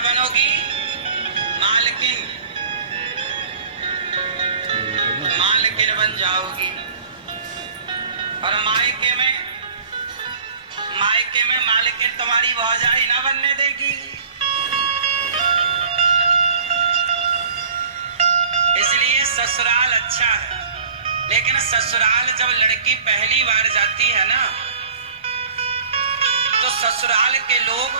बनोगी? मालकिन। मालकिन बन जाओगी। और मायके में मालकिन तुम्हारी भौजाई ना बनने देगी। इसलिए ससुराल अच्छा है, लेकिन ससुराल जब लड़की पहली बार जाती है ना, तो ससुराल के लोग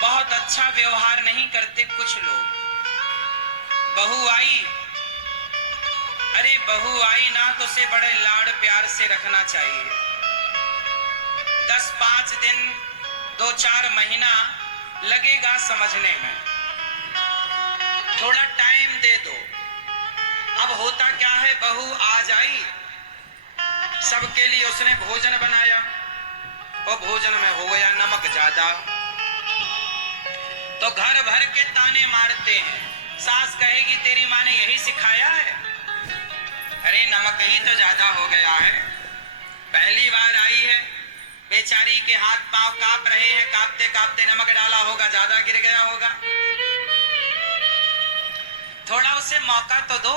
बहुत अच्छा व्यवहार नहीं करते। कुछ लोग, बहू आई, अरे बहू आई ना तो उसे बड़े लाड़ प्यार से रखना चाहिए। 10-5 दिन 2-4 महीना लगेगा समझने में, थोड़ा टाइम दे दो। अब होता क्या है, बहू आ जाई, सबके लिए उसने भोजन बनाया और भोजन में हो गया नमक ज्यादा, तो घर भर के ताने मारते हैं। सास कहेगी तेरी माँ ने यही सिखाया है? अरे नमक ही तो ज्यादा हो गया है, पहली बार आई है, बेचारी के हाथ पांव कांप रहे हैं, कांपते कांपते नमक डाला होगा, ज्यादा गिर गया होगा। थोड़ा उसे मौका तो दो।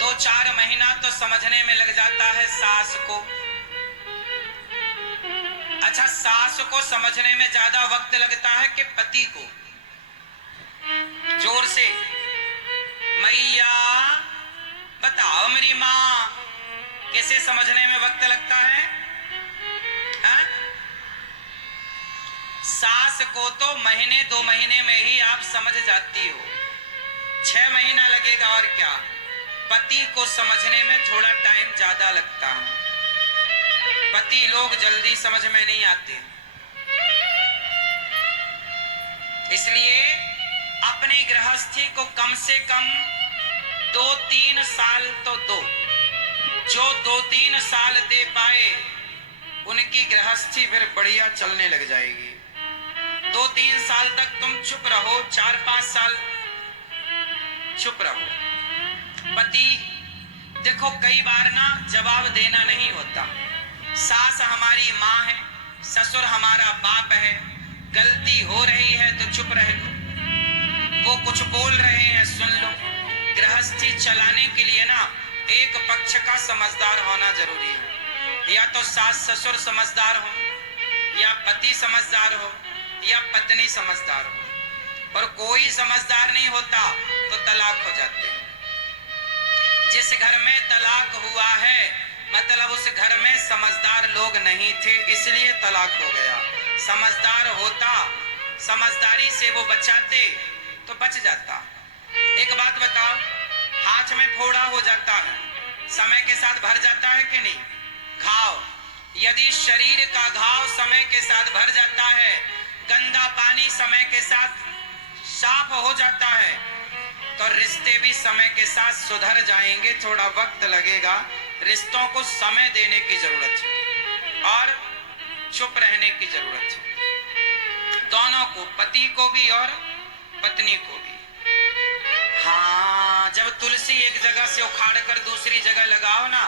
2-4 महीना तो समझने में लग जाता है सास को। अच्छा, सास को समझने में ज्यादा वक्त लगता है कि पति को? जोर से मैया बताओ मेरी माँ, कैसे समझने में वक्त लगता है? हा? सास को तो महीने 2 महीने में ही आप समझ जाती हो, 6 महीना लगेगा और क्या। पति को समझने में थोड़ा टाइम ज्यादा लगता है। पति लोग जल्दी समझ में नहीं आते, इसलिए अपनी गृहस्थी को कम से कम 2-3 साल तो दो। जो 2-3 साल दे पाए उनकी गृहस्थी फिर बढ़िया चलने लग जाएगी। 2-3 साल तक तुम चुप रहो, 4-5 साल चुप रहो। पति देखो, कई बार ना जवाब देना नहीं होता। सास हमारी माँ है, ससुर हमारा बाप है, गलती हो रही है तो चुप रह लो, वो कुछ बोल रहे हैं सुन लो। गृहस्थी चलाने के लिए ना एक पक्ष का समझदार होना जरूरी है। या तो सास ससुर समझदार हो, या पति समझदार हो, या पत्नी समझदार हो। और कोई समझदार नहीं होता तो तलाक हो जाते हैं। जिस घर में तलाक हुआ है मतलब उस घर में समझदार लोग नहीं थे, इसलिए तलाक हो गया। समझदार होता, समझदारी से वो बचाते तो बच जाता। एक बात बताओ, हाथ में फोड़ा हो जाता है, समय के साथ भर जाता है कि नहीं? घाव, यदि शरीर का घाव समय के साथ भर जाता है, गंदा पानी समय के साथ साफ हो जाता है, तो रिश्ते भी समय के साथ सुधर जाएंगे। थोड़ा वक्त लगेगा, रिश्तों को समय देने की जरूरत है और चुप रहने की जरूरत है, दोनों को, पति को भी और पत्नी को भी। हाँ, जब तुलसी एक जगह से उखाड़ कर दूसरी जगह लगाओ ना,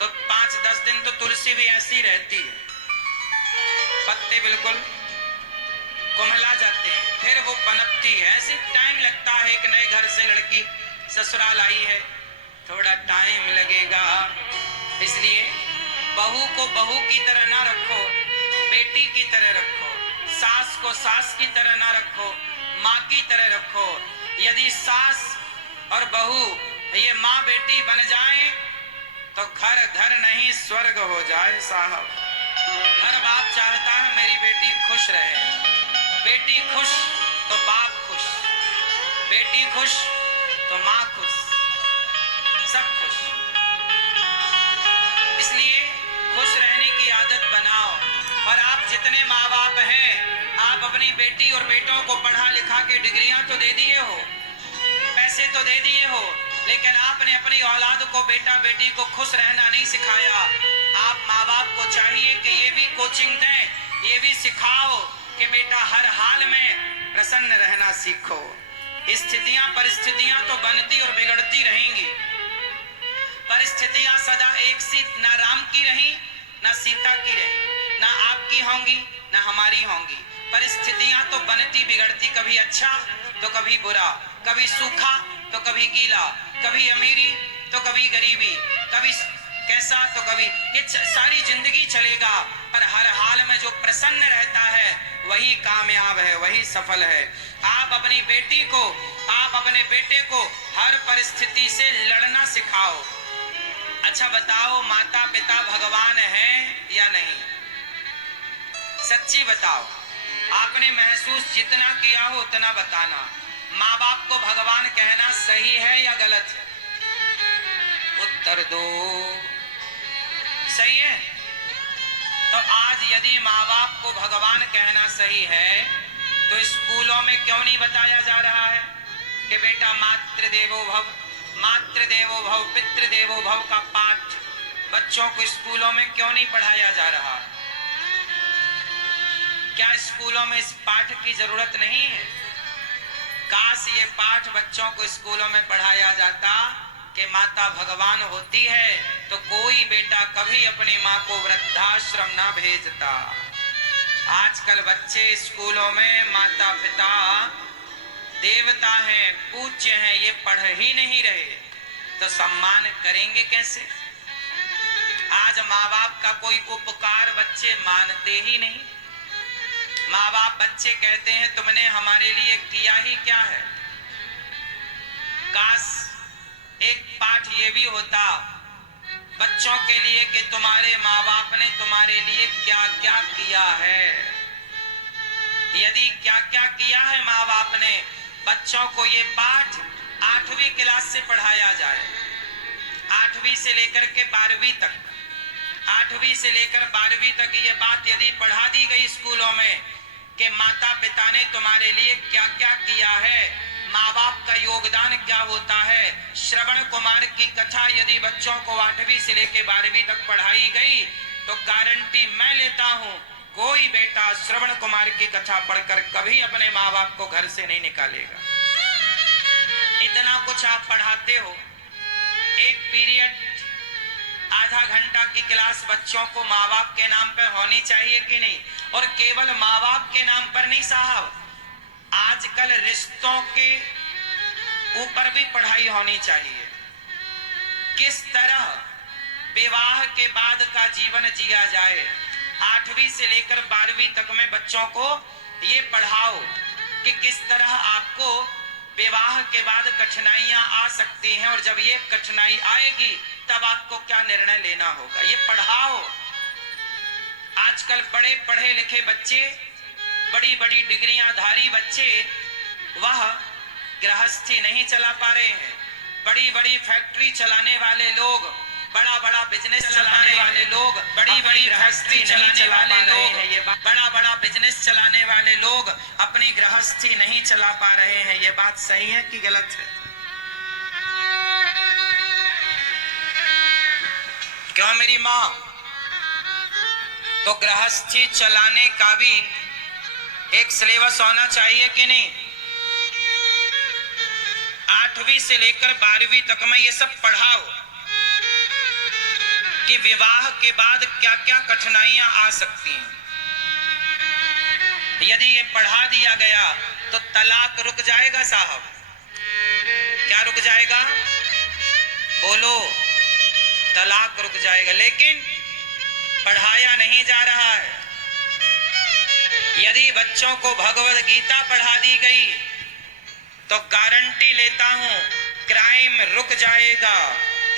तो 5-10 दिन तो तुलसी भी ऐसी रहती है, पत्ते बिल्कुल कुम्हला जाते हैं, फिर वो पनपती है। ऐसे टाइम लगता है। एक नए घर से लड़की ससुराल आई है, थोड़ा टाइम लगेगा। इसलिए बहू को बहू की तरह ना रखो, बेटी की तरह रखो। सास को सास की तरह ना रखो, माँ की तरह रखो। यदि सास और बहू ये माँ बेटी बन जाए तो घर घर नहीं स्वर्ग हो जाए साहब। हर बाप चाहता है मेरी बेटी खुश रहे। बेटी खुश तो बाप खुश, बेटी खुश तो माँ खुश, सब खुश। इसलिए खुश रहने की आदत बनाओ। और आप जितने माँ बाप हैं, आप अपनी बेटी और बेटों को पढ़ा लिखा के डिग्रियां तो दे दिए हो, पैसे तो दे दिए हो, लेकिन आपने अपनी औलाद को, बेटा बेटी को खुश रहना नहीं सिखाया। आप माँ बाप को चाहिए कि ये भी कोचिंग दें, ये भी सिखाओ कि बेटा हर हाल में प्रसन्न रहना सीखो। स्थितियां परिस्थितियां तो बनती और बिगड़ती रहेंगी, परिस्थितियां सदा एक सी न राम की रही ना सीता की रही, ना आपकी होंगी, ना हमारी होंगी। परिस्थितियां तो बनती बिगड़ती, कभी अच्छा तो कभी बुरा, कभी सूखा तो कभी गीला, कभी अमीरी तो कभी गरीबी, कभी कैसा तो कभी, ये सारी जिंदगी चलेगा। पर हर हाल में जो प्रसन्न रहता है वही कामयाब है, वही सफल है। आप अपनी बेटी को, आप अपने बेटे को हर परिस्थिति से लड़ना सिखाओ। अच्छा बताओ, माता पिता भगवान हैं या नहीं? सच्ची बताओ, आपने महसूस जितना किया हो उतना बताना। माँ बाप को भगवान कहना सही है या गलत है? उत्तर दो। सही है? तो आज यदि माँ बाप को भगवान कहना सही है तो स्कूलों में क्यों नहीं बताया जा रहा है कि बेटा मातृदेवो भव, मातृदेवो भव, पितृदेवो भव का पाठ बच्चों को स्कूलों में क्यों नहीं पढ़ाया जा रहा? क्या स्कूलों में इस पाठ की जरूरत नहीं है? काश ये पाठ बच्चों को स्कूलों में पढ़ाया जाता कि माता भगवान होती है तो कोई बेटा कभी अपनी माँ को वृद्धाश्रम ना भेजता। आजकल बच्चे स्कूलों में माता पिता देवता हैं, पूज्य हैं, ये पढ़ ही नहीं रहे, तो सम्मान करेंगे कैसे? आज माँ बाप का कोई उपकार बच्चे मानते ही नहीं। माँ बाप बच्चे कहते हैं तुमने हमारे लिए किया ही क्या है। काश एक पाठ ये भी होता बच्चों के लिए कि तुम्हारे माँ बाप ने तुम्हारे लिए क्या क्या किया है। यदि क्या क्या किया है माँ बाप ने, बच्चों को ये पाठ 8वीं क्लास से पढ़ाया जाए। 8वीं से लेकर के 12वीं तक, 8वीं से लेकर 12वीं तक ये बात यदि पढ़ा दी गई स्कूलों में कि माता पिता ने तुम्हारे लिए क्या क्या किया है, माँ बाप का योगदान क्या होता है। श्रवण कुमार की कथा यदि बच्चों को 8वीं से लेकर 12वीं तक पढ़ाई गई तो गारंटी मैं लेता हूँ कोई बेटा श्रवण कुमार की कथा पढ़कर कभी अपने माँ बाप को घर से नहीं निकालेगा। इतना कुछ आप पढ़ाते हो। एक पीरियड आधा घंटा की क्लास बच्चों को माँ बाप के नाम पर होनी चाहिए कि नहीं? और केवल माँ बाप के नाम पर नहीं साहब, आजकल रिश्तों के ऊपर भी पढ़ाई होनी चाहिए। किस तरह विवाह के बाद का जीवन जिया जाए। 8वीं से लेकर 12वीं तक में बच्चों को ये पढ़ाओ कि किस तरह आपको विवाह के बाद कठिनाइयां आ सकती हैं और जब ये कठिनाई आएगी तब आपको क्या निर्णय लेना होगा, ये पढ़ाओ। आजकल बड़े पढ़े लिखे बच्चे, बड़ी बड़ी डिग्रियां धारी बच्चे, वह गृहस्थी नहीं चला पा रहे हैं। बड़ी बड़ी फैक्ट्री चलाने वाले लोग, बड़ा बड़ा बिजनेस चलाने वाले लोग, बड़ी बड़ी गृहस्थी चलाने वाले लोग, बड़ा बड़ा बिजनेस चलाने वाले लोग अपनी गृहस्थी नहीं चला पा रहे हैं। ये बात सही है कि गलत है? क्यों मेरी माँ? तो गृहस्थी चलाने का भी एक सिलेबस होना चाहिए कि नहीं? 8वीं से लेकर 12वीं तक में ये सब पढ़ाओ कि विवाह के बाद क्या क्या कठिनाइयां आ सकती हैं। यदि ये पढ़ा दिया गया तो तलाक रुक जाएगा साहब। क्या रुक जाएगा? बोलो। तलाक रुक जाएगा। लेकिन पढ़ाया नहीं जा रहा है। यदि बच्चों को भगवद गीता पढ़ा दी गई तो गारंटी लेता हूं क्राइम रुक जाएगा,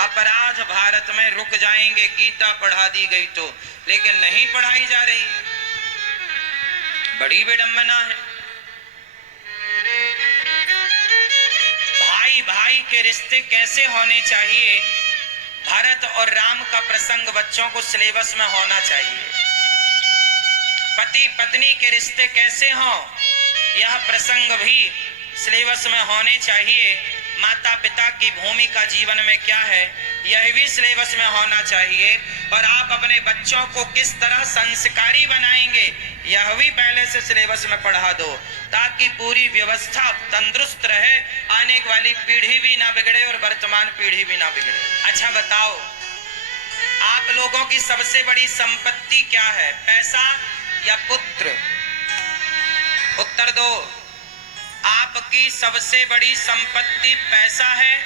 अपराध भारत में रुक जाएंगे, गीता पढ़ा दी गई तो। लेकिन नहीं पढ़ाई जा रही, बड़ी विडंबना है। भाई भाई के रिश्ते कैसे होने चाहिए, भरत और राम का प्रसंग बच्चों को सिलेबस में होना चाहिए। पति पत्नी के रिश्ते कैसे हों, यह प्रसंग भी सिलेबस में होने चाहिए। माता पिता की भूमिका जीवन में क्या है, यह भी सिलेबस में होना चाहिए। और आप अपने बच्चों को किस तरह संस्कारी बनाएंगे, यह भी पहले से सिलेबस में पढ़ा दो, ताकि पूरी व्यवस्था तंदुरुस्त रहे, आने वाली पीढ़ी भी ना बिगड़े और वर्तमान पीढ़ी भी ना बिगड़े। अच्छा बताओ, आप लोगों की सबसे बड़ी संपत्ति क्या है, पैसा या पुत्र? उत्तर दो। आपकी सबसे बड़ी संपत्ति पैसा है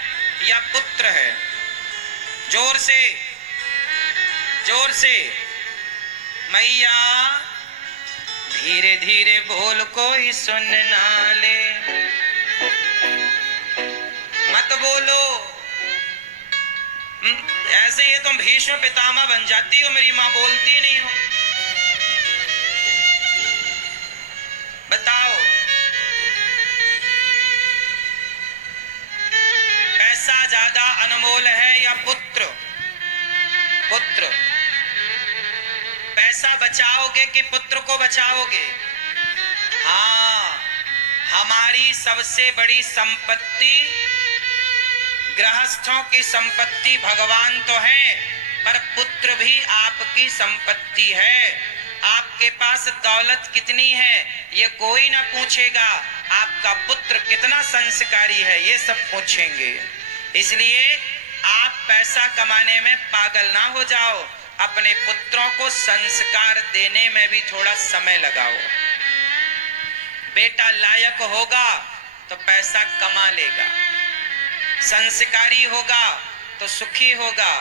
या पुत्र है? जोर से, जोर से। मैया धीरे धीरे बोल, कोई सुन ना ले, मत बोलो। ऐसे ये तुम भीष्म पितामह बन जाती हो, मेरी मां बोलती नहीं हो। बताओ, पैसा ज्यादा अनमोल है या पुत्र? पुत्र। पैसा बचाओगे कि पुत्र को बचाओगे? हाँ, हमारी सबसे बड़ी संपत्ति, गृहस्थों की संपत्ति भगवान तो है, पर पुत्र भी आपकी संपत्ति है। आपके पास दौलत कितनी है ये कोई ना पूछेगा, आपका पुत्र कितना संस्कारी है ये सब पूछेंगे। इसलिए आप पैसा कमाने में पागल ना हो जाओ, अपने पुत्रों को संस्कार देने में भी थोड़ा समय लगाओ। बेटा लायक होगा तो पैसा कमा लेगा, संस्कारी होगा तो सुखी होगा।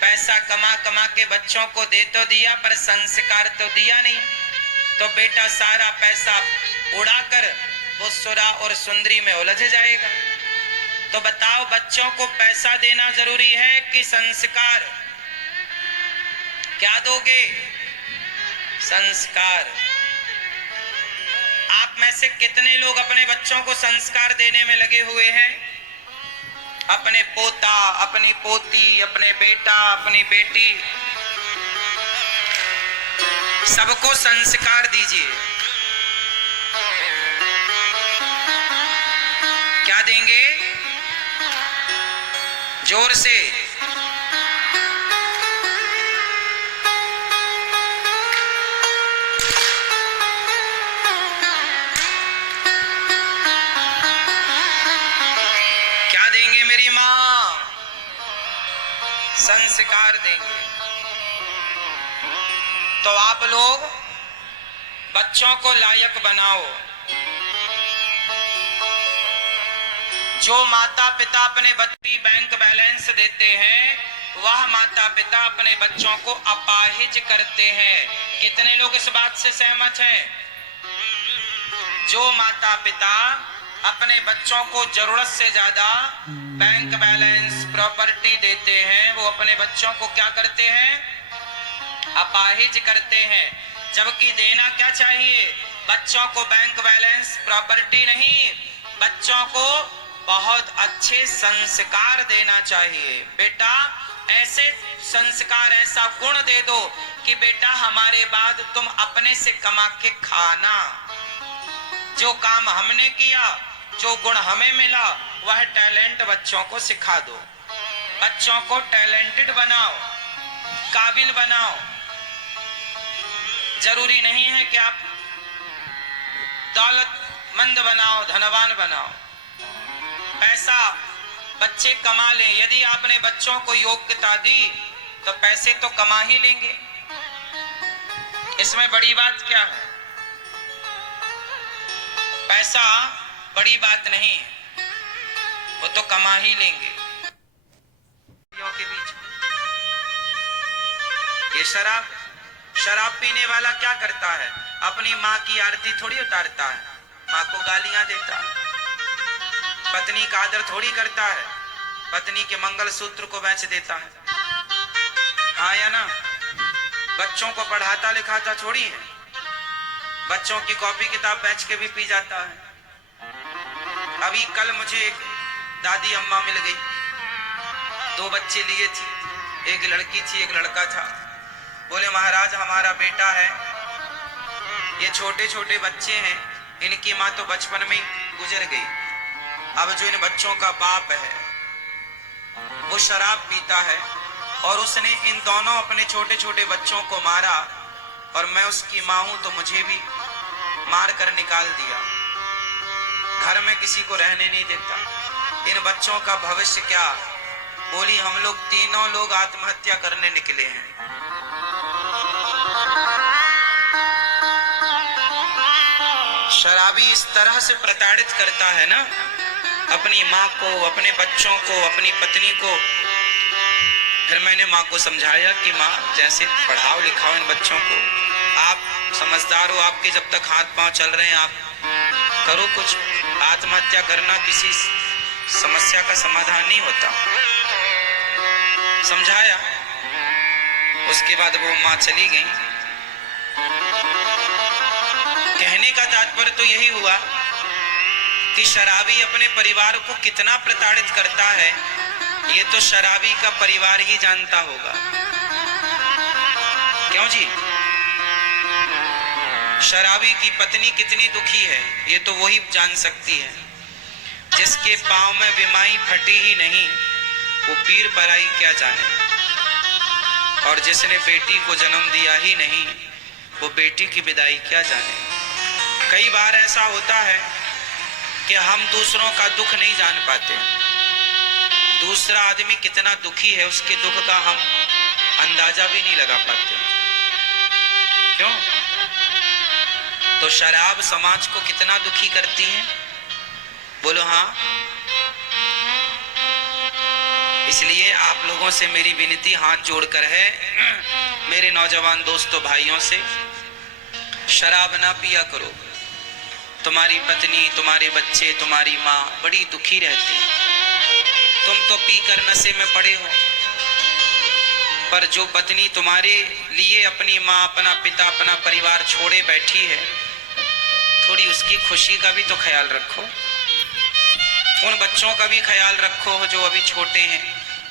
पैसा कमा कमा के बच्चों को दे तो दिया, पर संस्कार तो दिया नहीं, तो बेटा सारा पैसा उड़ाकर वो सुरा और सुंदरी में उलझ जाएगा। तो बताओ, बच्चों को पैसा देना जरूरी है कि संस्कार? क्या दोगे? संस्कार। आप में से कितने लोग अपने बच्चों को संस्कार देने में लगे हुए हैं? अपने पोता, अपनी पोती, अपने बेटा, अपनी बेटी, सबको संस्कार दीजिए। क्या देंगे? जोर से। क्या देंगे मेरी मां? संस्कार देंगे। तो आप लोग बच्चों को लायक बनाओ। जो माता पिता अपने बच्चे बैंक बैलेंस देते हैं, वह माता पिता अपने बच्चों को अपाहिज करते हैं। कितने लोग इस बात से सहमत हैं? जो माता पिता अपने बच्चों को जरूरत से ज्यादा बैंक बैलेंस, प्रॉपर्टी देते हैं, वो अपने बच्चों को क्या करते हैं? अपाहिज करते हैं। जबकि देना क्या चाहिए? बच्चों को बैंक बैलेंस, प्रॉपर्टी नहीं, बच्चों को बहुत अच्छे संस्कार देना चाहिए। बेटा ऐसे संस्कार, ऐसा गुण दे दो कि बेटा हमारे बाद तुम अपने से कमा के खाना। जो काम हमने किया, जो गुण हमें मिला, वह टैलेंट बच्चों को सिखा दो। बच्चों को टैलेंटेड बनाओ, काबिल बनाओ। जरूरी नहीं है कि आप दौलतमंद बनाओ, धनवान बनाओ। पैसा बच्चे कमा लें, यदि आपने बच्चों को योग्यता दी तो पैसे तो कमा ही लेंगे। इसमें बड़ी बात क्या है? पैसा बड़ी बात नहीं है, वो तो कमा ही लेंगे। के बीच ये शराब पीने वाला क्या करता है? अपनी माँ की आरती थोड़ी उतारता है, माँ को गालियां देता है। पत्नी का आदर थोड़ी करता है, पत्नी के मंगलसूत्र को बेच देता है। हाँ या ना? बच्चों को पढ़ाता लिखाता थोड़ी है, बच्चों की कॉपी किताब बेच के भी पी जाता है। अभी कल मुझे एक दादी अम्मा मिल गई, 2 बच्चे लिए थी, एक लड़की थी एक लड़का था। बोले महाराज हमारा बेटा है, ये छोटे छोटे बच्चे हैं, इनकी माँ तो बचपन में गुजर गई। अब जो इन बच्चों का बाप है वो शराब पीता है, और उसने इन दोनों अपने छोटे छोटे बच्चों को मारा, और मैं उसकी माँ हूं तो मुझे भी मार कर निकाल दिया। घर में किसी को रहने नहीं देता। इन बच्चों का भविष्य क्या? बोली हम लोग तीनों लोग आत्महत्या करने निकले हैं। शराबी इस तरह से प्रताड़ित करता है ना अपनी माँ को, अपने बच्चों को, अपनी पत्नी को। फिर मैंने माँ को समझाया कि माँ जैसे पढ़ाओ लिखाओ इन बच्चों को, आप समझदार हो, आपके जब तक हाथ पांव चल रहे हैं आप करो कुछ। आत्महत्या करना किसी समस्या का समाधान नहीं होता। समझाया, उसके बाद वो माँ चली गई। कहने का तात्पर्य तो यही हुआ कि शराबी अपने परिवार को कितना प्रताड़ित करता है ये तो शराबी का परिवार ही जानता होगा। क्यों जी? शराबी की पत्नी कितनी दुखी है ये तो वही जान सकती है। जिसके पांव में बिमाई फटी ही नहीं वो पीर पराई क्या जाने, और जिसने बेटी को जन्म दिया ही नहीं वो बेटी की विदाई क्या जाने। कई बार ऐसा होता है कि हम दूसरों का दुख नहीं जान पाते। दूसरा आदमी कितना दुखी है उसके दुख का हम अंदाजा भी नहीं लगा पाते। क्यों? तो शराब समाज को कितना दुखी करती है, बोलो हाँ। इसलिए आप लोगों से मेरी विनती हाथ जोड़कर है, मेरे नौजवान दोस्तों भाइयों से, शराब ना पिया करो। तुम्हारी पत्नी, तुम्हारे बच्चे, तुम्हारी माँ बड़ी दुखी रहती है। तुम तो पीकर नशे में पड़े हो, पर जो पत्नी तुम्हारे लिए अपनी माँ, अपना पिता, अपना परिवार छोड़े बैठी है, थोड़ी उसकी खुशी का भी तो ख्याल रखो। उन बच्चों का भी ख्याल रखो जो अभी छोटे हैं,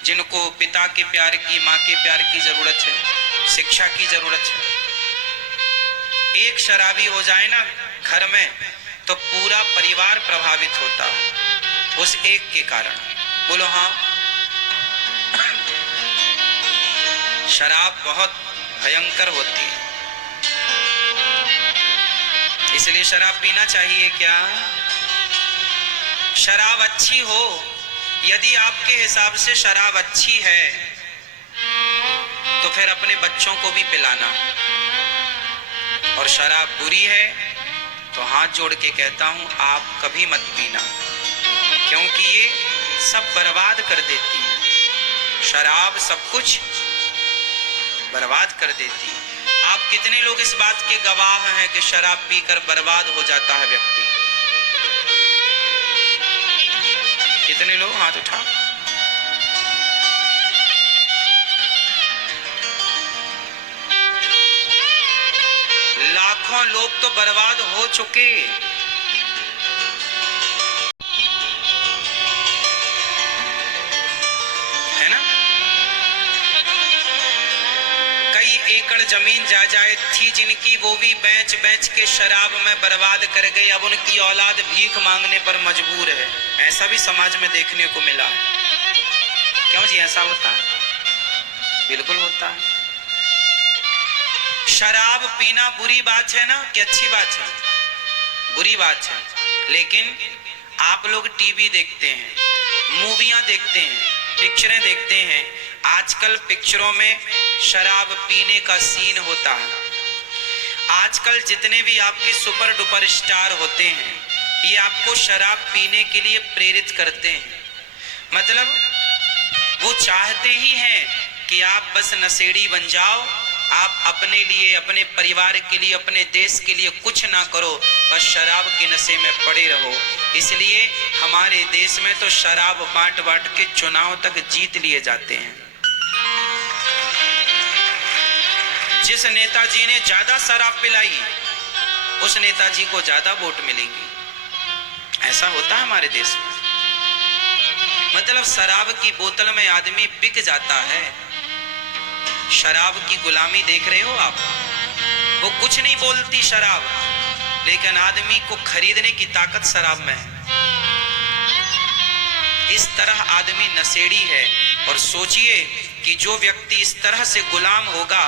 जिनको पिता के प्यार की, माँ के प्यार की जरूरत है, शिक्षा की जरूरत है। एक शराबी हो जाए ना घर में तो पूरा परिवार प्रभावित होता है उस एक के कारण, बोलो हाँ। शराब बहुत भयंकर होती है, इसलिए शराब पीना चाहिए क्या? शराब अच्छी हो, यदि आपके हिसाब से शराब अच्छी है तो फिर अपने बच्चों को भी पिलाना। और शराब बुरी है तो हाथ जोड़ के कहता हूं आप कभी मत पीना, क्योंकि ये सब बर्बाद कर देती है। शराब सब कुछ बर्बाद कर देती है। आप कितने लोग इस बात के गवाह हैं कि शराब पीकर बर्बाद हो जाता है व्यक्ति? कितने लोग? हाथ उठा। लाखों लोग तो बर्बाद हो चुके। है ना? कई एकड़ जमीन जायदाद थी जिनकी, वो भी बेच बेच के शराब में बर्बाद कर गई। अब उनकी औलाद भीख मांगने पर मजबूर है। ऐसा भी समाज में देखने को मिला। क्यों जी ऐसा होता है? बिल्कुल होता है। शराब पीना बुरी बात है ना कि अच्छी बात है? बुरी बात है। लेकिन आप लोग टीवी देखते हैं, मूवियां देखते हैं, पिक्चरें देखते हैं। आजकल पिक्चरों में शराब पीने का सीन होता है। आजकल जितने भी आपके सुपर डुपर स्टार होते हैं ये आपको शराब पीने के लिए प्रेरित करते हैं। मतलब वो चाहते ही हैं कि आप बस नशेड़ी बन जाओ, आप अपने लिए, अपने परिवार के लिए, अपने देश के लिए कुछ ना करो, बस शराब के नशे में पड़े रहो। इसलिए हमारे देश में तो शराब बांट बांट के चुनाव तक जीत लिए जाते हैं। जिस नेताजी ने ज्यादा शराब पिलाई उस नेताजी को ज्यादा वोट मिलेंगे। ऐसा होता है हमारे देश में। मतलब शराब की बोतल में आदमी बिक जाता है। शराब की गुलामी देख रहे हो आप? वो कुछ नहीं बोलती शराब, लेकिन आदमी को खरीदने की ताकत शराब में है। इस तरह आदमी नशेड़ी है। और सोचिए कि जो व्यक्ति इस तरह से गुलाम होगा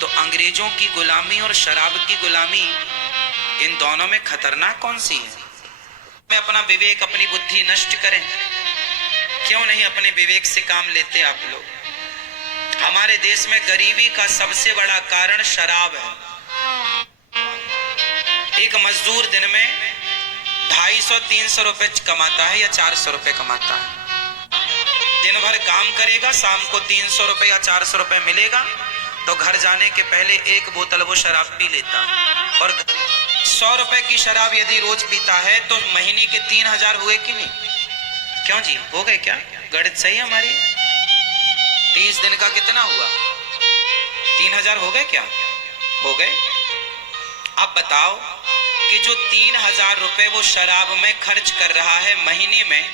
तो अंग्रेजों की गुलामी और शराब की गुलामी, इन दोनों में खतरनाक कौन सी है? में अपना विवेक, अपनी बुद्धि नष्ट करें क्यों नहीं अपने विवेक से काम लेते आप लोग? हमारे देश में गरीबी का सबसे बड़ा कारण शराब है। एक मजदूर दिन में 250-300 रुपए कमाता है या 400 रुपए कमाता है। दिन भर काम करेगा, शाम को 300 रुपए या 400 रुपए मिलेगा तो घर जाने के पहले एक बोतल वो शराब पी लेता। और 100 रुपए की शराब यदि रोज पीता है तो महीने के 3000 हुए कि नहीं? क्यों जी, हो गए क्या? गणित सही है हमारी? 30 दिन का कितना हुआ? 3000 हो गए क्या? हो गए। अब बताओ कि जो 3000 रुपए वो शराब में खर्च कर रहा है महीने में,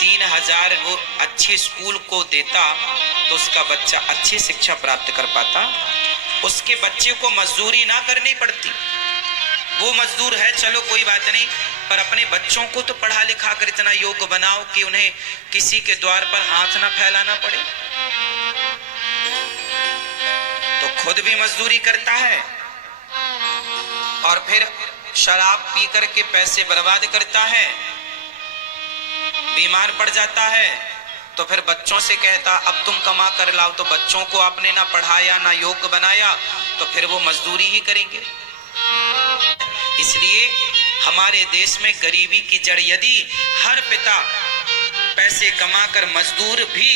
3000 वो अच्छे स्कूल को देता तो उसका बच्चा अच्छी शिक्षा प्राप्त कर पाता, उसके बच्चे को मजदूरी ना करनी पड़ती। वो मजदूर है, चलो कोई बात नहीं, पर अपने बच्चों को तो पढ़ा लिखा कर इतना योग्य बनाओ कि उन्हें किसी के द्वार पर हाथ ना फैलाना पड़े। तो खुद भी मजदूरी करता है और फिर शराब पी करके पैसे बर्बाद करता है, बीमार पड़ जाता है तो फिर बच्चों से कहता अब तुम कमा कर लाओ, तो बच्चों को आपने ना पढ़ाया ना योग्य बनाया तो फिर वो मजदूरी ही करेंगे। इसलिए हमारे देश में गरीबी की जड़, यदि हर पिता पैसे कमाकर, मजदूर भी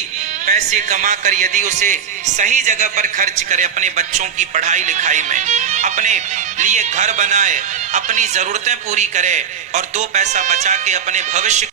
पैसे कमाकर यदि उसे सही जगह पर खर्च करे, अपने बच्चों की पढ़ाई लिखाई में, अपने लिए घर बनाए, अपनी जरूरतें पूरी करे और 2 पैसा बचा के अपने भविष्य